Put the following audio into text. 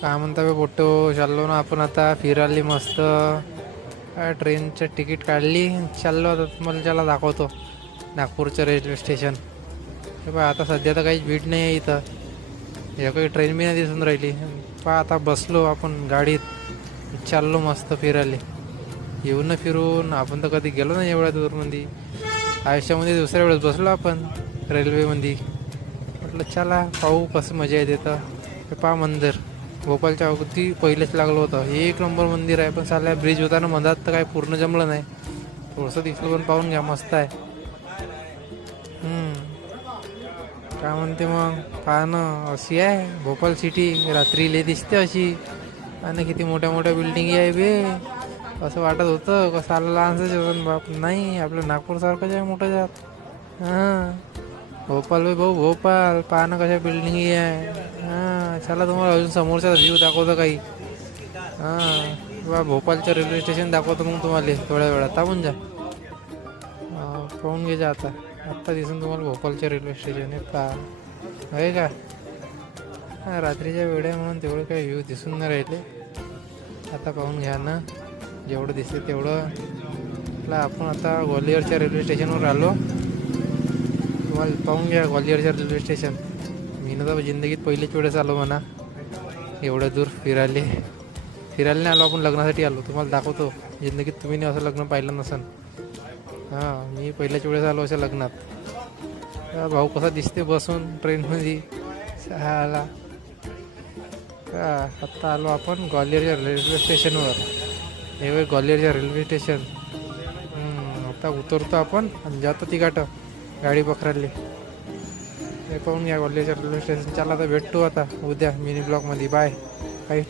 काय म्हणता बे पोट्टो, चाललो ना आपण आता फिरायला मस्त. ट्रेनचं तिकीट काढली, चाललो आता. तुम्हाला त्याला दाखवतो नागपूरचं रेल्वे स्टेशन. हे पहा आता सध्या तर काहीच भीड नाही आहे इथं. हे काही ट्रेन बी नाही दिसून राहिली. पहा आता बसलो आपण गाडीत, चाललो मस्त फिरायला. येऊन ना फिरून, आपण तर कधी गेलो नाही एवढ्या दूरमध्ये. आयुष्यामध्ये दुसऱ्या वेळेस बसलो आपण रेल्वेमध्ये. म्हटलं चला पाहू कसं मजा येते. तर हे पहा मंदिर भोपाळच्या अगदी पहिलेच लागलं होतं. एक नंबर मंदिर आहे. पण साल्या ब्रिज होता ना मधात, तर काय पूर्ण जमलं नाही. थोडंसं दिसलं पण पाहून घ्या, मस्त आहे. काय म्हणते मग, पहा ना अशी आहे भोपाळ सिटी. रात्री ले दिसते अशी. आणि किती मोठ्या मोठ्या बिल्डिंग आहे बे. असं वाटत होतं कसं आलं लहानसं जेवण बाप. नाही आपलं नागपूरसारखंच आहे मोठं जात. हां भोपाळ बे भाऊ, भोपाळ पाहणं कशा बिल्डिंगी आहे. हां चला तुम्हाला अजून समोरचा व्ह्यू दाखवतो काही. बा भोपाळचं रेल्वे स्टेशन दाखवतो मग तुम्हाला थोड्या वेळात. थांबून जा, पाहून घे जा आता. आत्ता दिसून तुम्हाला भोपाळचे रेल्वे स्टेशन आहे. पहा आहे का. रात्रीच्या वेळ आहे म्हणून तेवढे काही व्ह्यू दिसून नाही राहिले. आता पाहून घ्या ना, जेवढं दिसते तेवढं. म्हटलं आपण आता ग्वालियरच्या रेल्वे स्टेशनवर आलो. तुम्हाला पाहून घ्या ग्वालियरच्या रेल्वे स्टेशन. मी ना तर जिंदगीत पहिलीच वेळेस आलो म्हणा एवढं दूर फिरायला. फिरायला नाही आलो आपण, लग्नासाठी आलो. तुम्हाला दाखवतो, जिंदगीत तुम्ही नाही असं लग्न पाहिलं नसन. मी पहिल्याच वेळेस आलो अशा लग्नात. भाऊ कसा दिसते बसून ट्रेनमध्ये आला. आत्ता आलो आपण ग्वालियरच्या रेल्वे स्टेशनवर. हे ग्वालियरच्या रेल्वे स्टेशन. आता उतरतो आपण आणि जातो तिघाटं गाडी पकडली. हे पाहून घ्या ग्वालियरच्या रेल्वे स्टेशन. चला आता भेटतो आता उद्या मिनी ब्लॉगमध्ये. बाय. काही